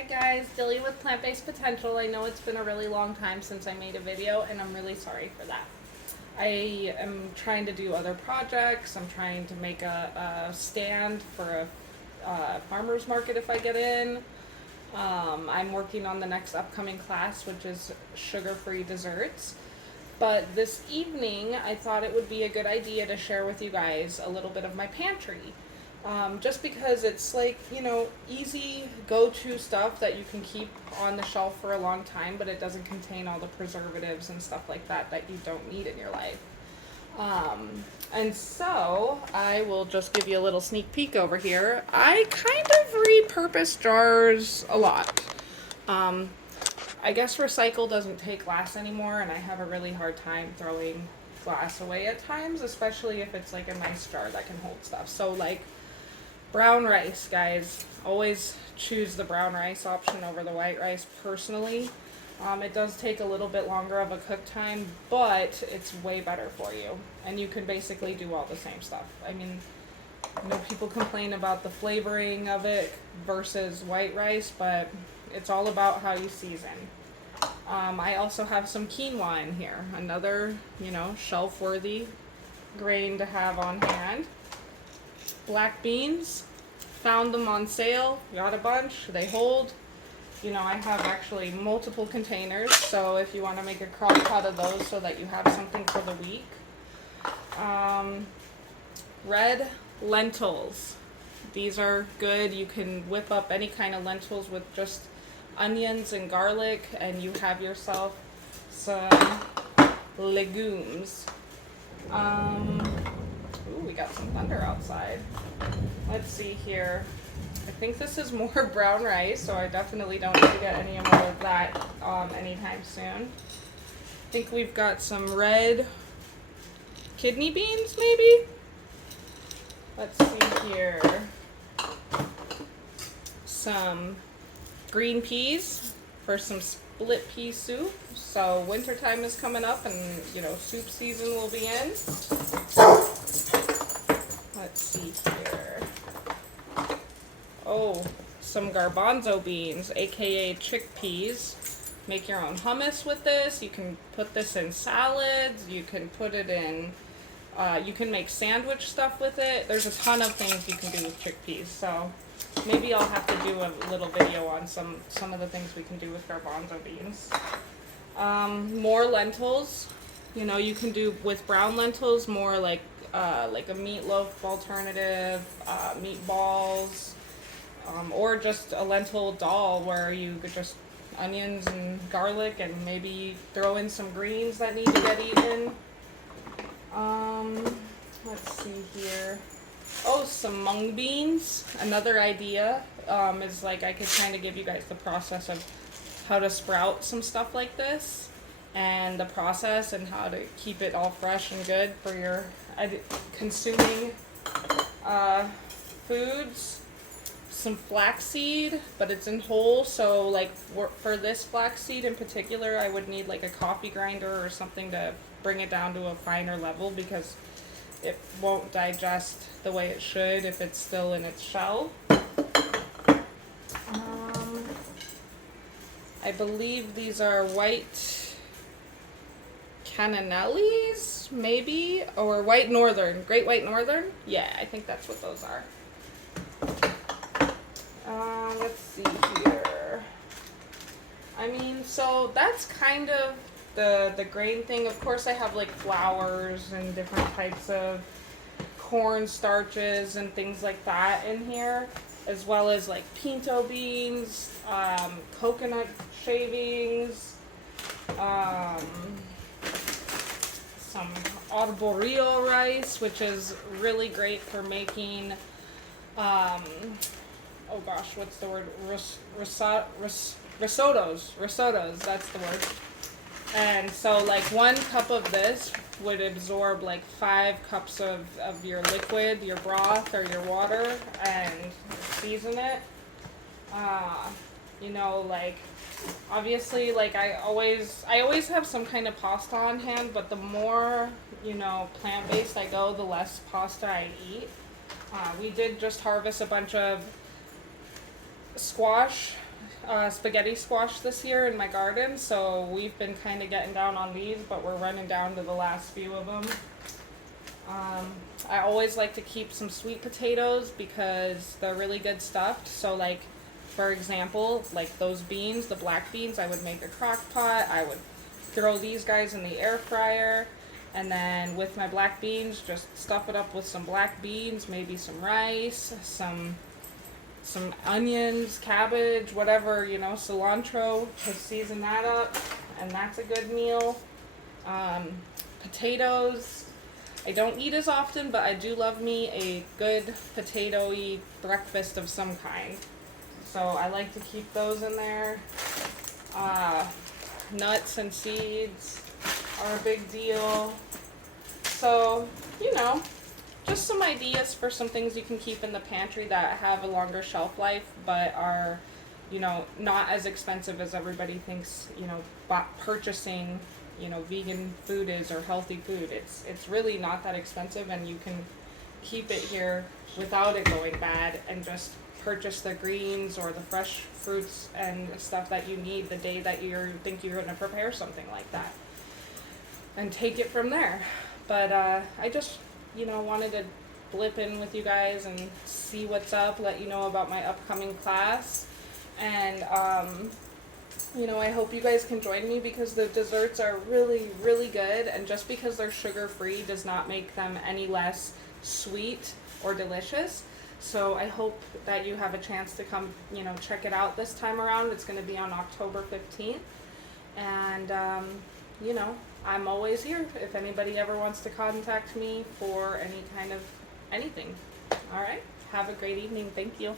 Hi guys, Dilly with Plant-Based Potential. I know it's been a really long time since I made a video and I'm really sorry for that. I am trying to do other projects. I'm trying to make a stand for a farmer's market if I get in. I'm working on the next upcoming class, which is sugar-free desserts. But this evening, I thought it would be a good idea to share with you guys a little bit of my pantry. Just because it's like, easy go-to stuff that you can keep on the shelf for a long time, but it doesn't contain all the preservatives and stuff like that that you don't need in your life. And so I will just give you a little sneak peek over here. I kind of repurpose jars a lot. I guess recycle doesn't take glass anymore, and I have a really hard time throwing glass away at times, especially if it's like a nice jar that can hold stuff. So like brown rice, guys, always choose the brown rice option over the white rice personally. It does take a little bit longer of a cook time, but it's way better for you, and you can basically do all the same stuff. I mean, people complain about the flavoring of it versus white rice, but it's all about how you season. I also have some quinoa in here, another, shelf-worthy grain to have on hand. Black beans, found them on sale, got a bunch, they hold. I have actually multiple containers, so if you want to make a crock pot of those so that you have something for the week. Red lentils. These are good. You can whip up any kind of lentils with just onions and garlic, and you have yourself some legumes. Ooh, we got some thunder outside. Let's see here. I think this is more brown rice, so I definitely don't need to get any more of that anytime soon. I think we've got some red kidney beans, maybe? Let's see here. Some green peas for some split pea soup. So wintertime is coming up and, soup season will be in. Let's see here. Oh, some garbanzo beans, aka chickpeas. Make your own hummus with this. You can put this in salads. You can put it in, you can make sandwich stuff with it. There's a ton of things you can do with chickpeas. So maybe I'll have to do a little video on some of the things we can do with garbanzo beans. More lentils. You can do with brown lentils more like a meatloaf alternative, meatballs. Or just a lentil dal where you could just onions and garlic and maybe throw in some greens that need to get eaten. Let's see here. Oh, some mung beans. Another idea is like I could kind of give you guys the process of how to sprout some stuff like this and the process and how to keep it all fresh and good for your consuming foods. Some flaxseed, but it's in whole, so like for this flaxseed in particular I would need like a coffee grinder or something to bring it down to a finer level because it won't digest the way it should if it's still in its shell. I believe these are white cannellis, maybe, or white northern, great white northern. Yeah, I think that's what those are. Let's see here. So that's kind of the grain thing. Of course, I have like flours and different types of corn starches and things like that in here, as well as like pinto beans, coconut shavings, some arborio rice, which is really great for making oh gosh, what's the word? Risottos, that's the word. And so like 1 cup of this would absorb like 5 cups of your liquid, your broth or your water, and season it. Like obviously like I always have some kind of pasta on hand, but the more, plant-based I go, the less pasta I eat. We did just harvest a bunch of squash spaghetti squash this year in my garden, so we've been kind of getting down on these, but we're running down to the last few of them. I always like to keep some sweet potatoes because they're really good stuffed. So like, for example, like those beans, the black beans, I would make a crock pot. I would throw these guys in the air fryer, and then with my black beans, just stuff it up with some black beans, maybe some rice, some onions, cabbage, whatever, you know, cilantro, to season that up, and that's a good meal. Potatoes, I don't eat as often, but I do love me a good potato-y breakfast of some kind. So I like to keep those in there. Nuts and seeds are a big deal. So, you know, just some ideas for some things you can keep in the pantry that have a longer shelf life, but are, you know, not as expensive as everybody thinks, you know, purchasing, you know, vegan food is, or healthy food. It's really not that expensive, and you can keep it here without it going bad, and just purchase the greens or the fresh fruits and stuff that you need the day that you think you're going to prepare something like that, and take it from there. But I just, you know, wanted to blip in with you guys and see what's up, let you know about my upcoming class, and you know, I hope you guys can join me because the desserts are really, really good, and just because they're sugar-free does not make them any less sweet or delicious. So I hope that you have a chance to come, you know, check it out this time around. It's going to be on October 15th. And, you know, I'm always here if anybody ever wants to contact me for any kind of anything. All right. Have a great evening. Thank you.